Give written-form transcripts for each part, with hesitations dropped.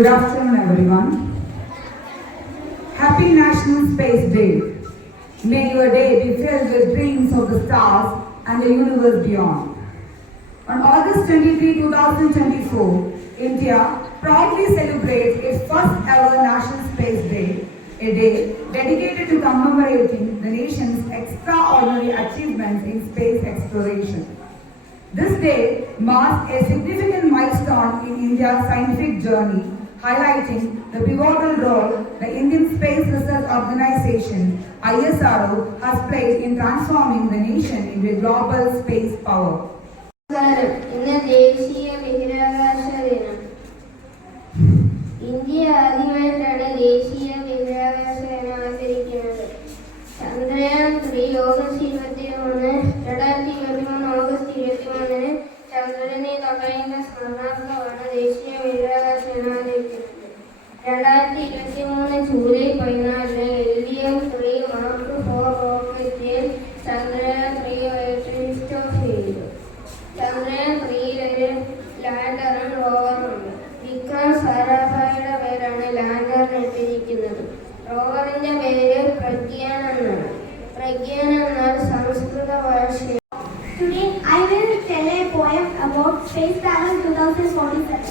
Good afternoon, everyone. Happy National Space Day. May your day be filled with dreams of the stars and the universe beyond. On August 23, 2024, India proudly celebrates its first ever National Space Day, a day dedicated to commemorating the nation's extraordinary achievements in space exploration. This day marks a significant milestone in India's scientific journey, highlighting the pivotal role the Indian Space Research Organization (ISRO) has played in transforming the nation into a global space power. ഇന്ന് ദേശീയ ബഹിരാകാശ ദിനം. India ആദ്യമായിട്ടാണ് ദേശീയ ബഹിരാകാശ ദിനം ആചരിക്കുന്നത്. Chandrayaan 3 August 23, 2023 August 23 ചന്ദ്രനെ തൊട്ടതിന്റെ സ്മരണാർത്ഥമാണ് ദേശീയ ബഹിരാകാശ ദിനം ആചരിക്കുന്നത്. 2023 ജൂലൈ 14 LDM-3 Mark 4 റോക്കറ്റിൽ ചന്ദ്രയാൻ 3 ലിഫ്റ്റ് ഓഫ് ചെയ്തു. ചന്ദ്രയാൻ 3 ലാൻഡറും റോവറുണ്ട്. വിക്രം സാരാഭായിയുടെ പേരാണ് ലാൻഡറിന് ഇട്ടിരിക്കുന്നത്. റോവറിന്റെ പേര് പ്രഗ്യാൻ എന്നാണ്. പ്രഗ്യാൻ എന്നാൽ സംസ്കൃത ഭാഷ. Today I will tell a poem about space travel 2047.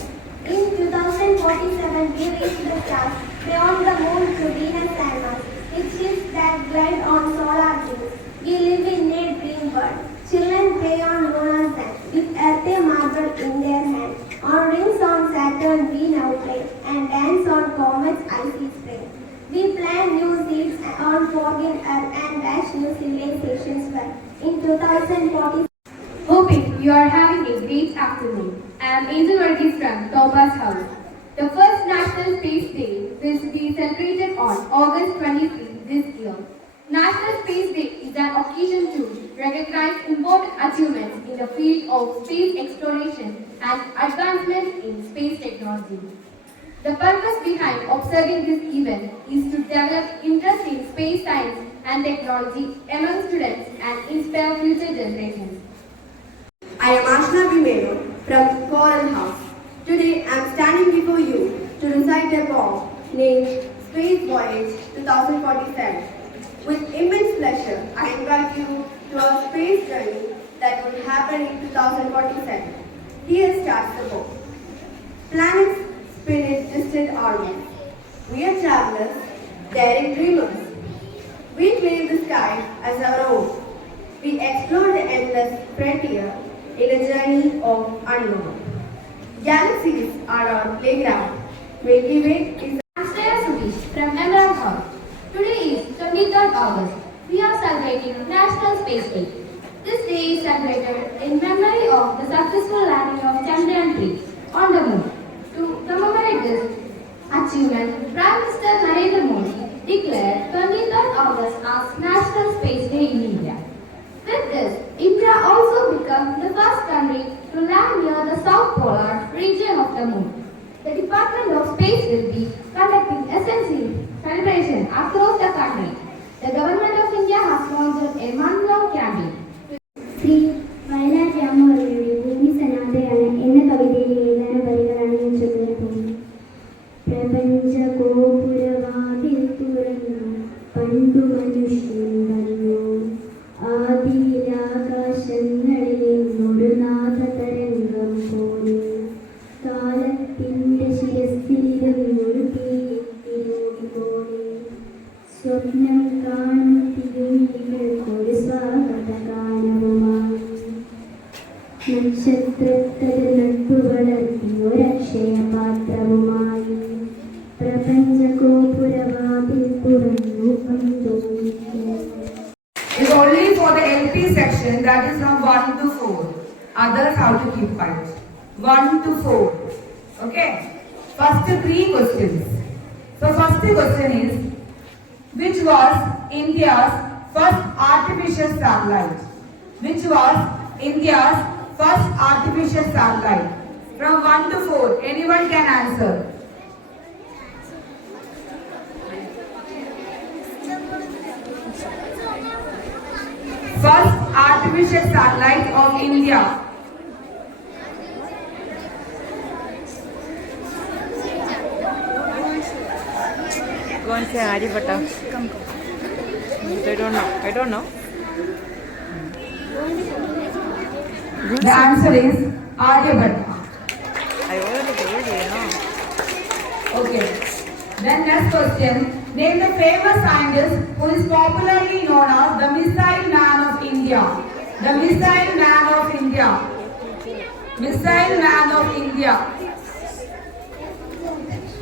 In 2047 we reach the stars, beyond the moon to Venus and Mars, with ships that glide on solar rings. We live in a dream world. Children play on lunar sand, with earth marble in their hand. On rings on Saturn we now play, and dance on comets icy spring. We plant new seeds on foreign earth and dash new civilizations well. In 2040, hoping you are having a great afternoon. I am Angel Varghese from Topa's House. The first National Space Day will be celebrated on August 23 this year. National Space Day is an occasion to recognize important achievements in the field of space exploration and advancements in space technology. The purpose behind observing this event is to develop interest in space science and technology among students and inspire future generations. I am Ashna Bimero from Coral House. Today I am standing before you to recite a poem named Space Voyage 2047. With immense pleasure, I invite you to a space journey that will happen in 2047. Here starts the poem. Planets spin in distant orbits. We are travelers, daring dreamers. We claim the sky as our own. We explore the endless frontier in a journey of unknown. Galaxies are our playground. Milky Way is. I am Shreya Subish from Emerald Hall. Today is 23rd August. We are celebrating National Space Day. This day is celebrated in memory of the successful landing of Chandrayaan 3 on the moon. To commemorate this achievement, Prime Minister Narendra Modi declared 23rd August as National Space Day in India. With this, India also became the first country to land near the South Polar region of the moon. The Department of Space will be conducting essential celebration across the country. The Government of India has launched a month-long campaign. Shri Vayalar രാമവർമ്മയുടെ ഭൂമി സനാതയാണ് എന്ന കവിതയിലെ ഏതാനും വരികളാണ് ഞാൻ ചൊല്ലാൻ പോകുന്നത്. പ്രപഞ്ച ഗോപുരവാതിൽ തുറന്നു പണ്ടു മനുഷ്യൻ വന്നു, ആദിയിലാകാശങ്ങളിൽ നിന്നൊരു നാദതരംഗം പോലെ കാലത്തിന്റെ ശിരസിലിരുന്നൊരു തീയിത്തിരി പോലെ സ്വപ്നം കാണും തിരുമിഴികൾക്കൊരു സ്വാഗതഗാനവുമായി നക്ഷത്രത്തത് നട്ടുവളർത്തി ഒരക്ഷയപാത്രവുമായി പ്രപഞ്ചഗോപുരവാതിൽ തുറന്നു കണ്ടു. It's only for the LP section, that is from 1 to 4. Others have to keep quiet. 1 to 4. Okay? First 3 questions. So first question is, which was India's first artificial satellite? Which was India's first artificial satellite? From 1 to 4, anyone can answer. First artificial satellite of India. say Karuvatta? I don't know. The answer is Aryabhatta. I already told you, no? Okay. Then next question. Name the famous scientist who is popularly known as the Missile Man of India. The Missile Man of India. Missile Man of India.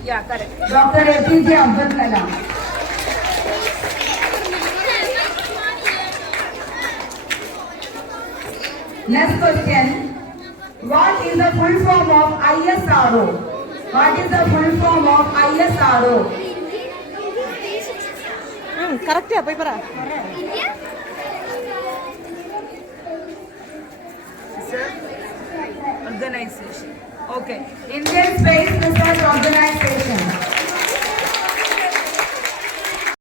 Yeah, correct. Dr. APJ Abdul Kalam. Next question. What is the full form of ISRO? What is the full form of ISRO? Correct, yeah, paper. Organization. Okay. Indian Space Research Organization.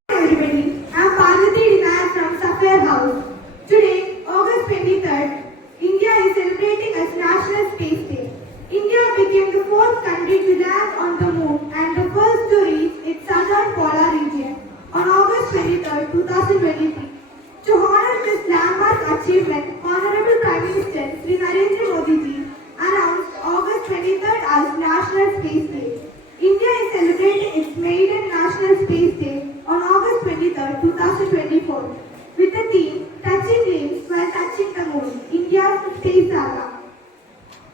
Everybody, I'm Parvati Dinayat from Sapphire House. Today, August 23rd, India is celebrating its National Space Day. India became the fourth country to land on the moon and the first to reach its southern polar region on August 23rd, 2023. To honor this landmark achievement, Honorable Prime Minister Sri Narendra Modi ji announced August 23rd as National Space Day. India is celebrating its maiden National Space Day on August 23rd, 2024 with the theme Touching Limbs While Touching the Moon, India's Space Saga.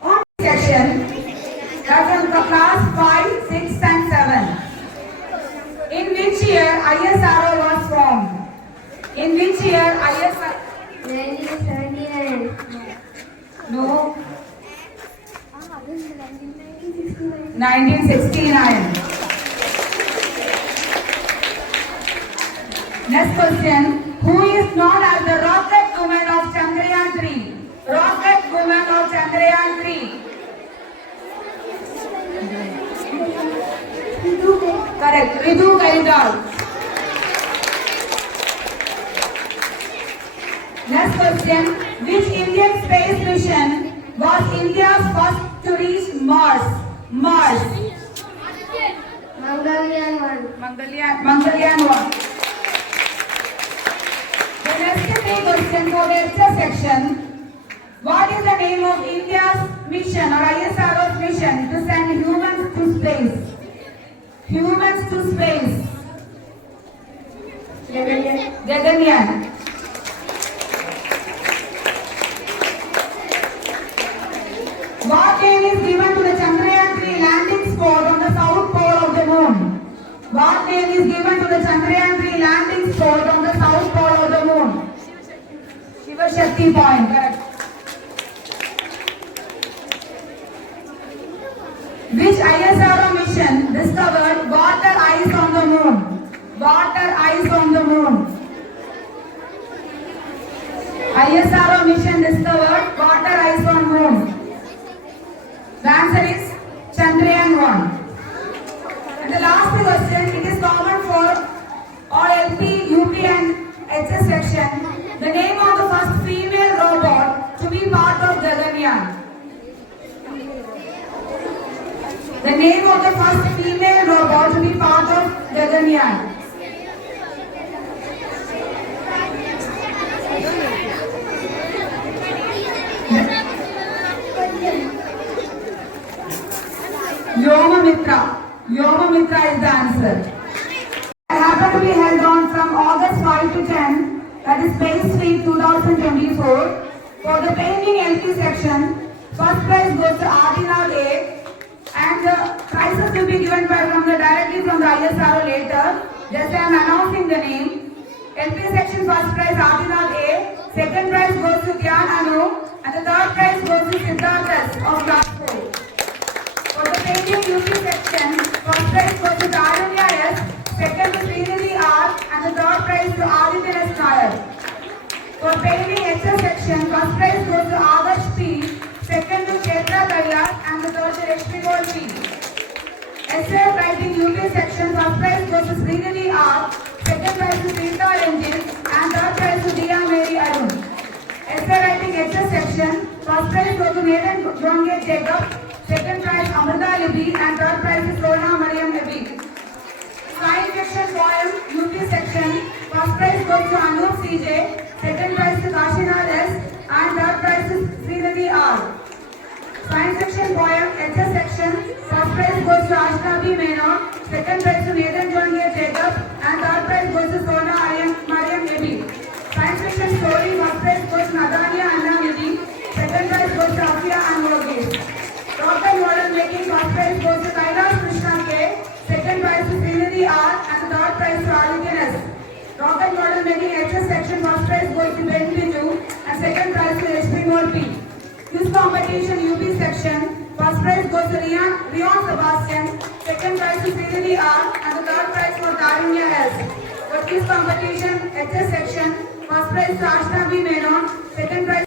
On section, that's on the class 5, 6 and 7. In which year ISRO was formed? In which year ISRO? 1979. No. 1969. 1969. Next question. Who is known as the rocket woman of Chandrayaan 3? Rocket woman of Chandrayaan 3. Correct. Ritu Karidal. Next question. Which Indian space mission was India's first to reach Mars? Mars. Mongolian 1. Mongolian 1. The next three questions for the extra section. What is the name of India's mission or ISRO's mission to send humans to space? Humans to space. Gaganyaan. What name is given to the Chandrayaan 3 landing spot on the south pole of the moon? What name is given to the Chandrayaan 3 landing spot on the south pole of the moon? Shiva Shakti Point, correct. Which ISRO mission discovered water ice on the moon? Water ice on the moon. ISRO mission discovered water ice on moon. The answer is Chandrayaan 1. And the last question, it is common for all LP, UP and HS section. The name of the first female robot to be part of Gaganyaan. The name of the first female robot to be part of Gaganyaan. Yomamitra. Yomamitra is the answer. It happened to be held on from August 5 to 10, that is Space Week 2024. For the painting LP section, first prize goes to Adinal A, and the prizes will be given directly from the ISRO later. Just I am announcing the name. LP section first prize Adinal A, second prize goes to Dhyan Anu, and the third prize goes to Siddharthas of class 4. For the painting UP section, first prize goes to Darunya S, second to Srinidhi R, and the third prize to Aditya S. Nair. For painting HS section, first prize goes to Adarsh P, second to Kshetra Kailas, and the third to Lakshmi Gold P. Essay writing UP section, first prize goes to Srinidhi R, second prize to Sita Ranjit, and third prize to Dia Mary Arun. Essay writing HS section, first prize goes to Nathan Jonge Jacob, second prize Amrita Libby, and third prize is Rona Mariam Libby. Sign Science fiction poem, UP section. First prize goes to Anup CJ, second prize to Kashinath S, and third prize to Srinidhi R. Science fiction poem, HS section. First prize goes to Ashna B. Menon, second prize to Nathan John A. Jacob, and third prize goes to Sona Mariam Ebi. Science fiction story, first prize goes to Nadania Anna Nidhi, second prize goes to Afia and Morgan. Rocket model making, first prize goes to Kailash Krishna K, second prize to Srinidhi R, and third prize to Aditya S. Rocket model making HS section, first prize goes to Ben Biju, and second prize to HP Mol P. Quiz competition UP section, first prize goes to Rion Sebastian, second prize to Srinidhi R, and the third prize for Tarunya S. The quiz competition HS section, first prize to Ashna B. Menon, second prize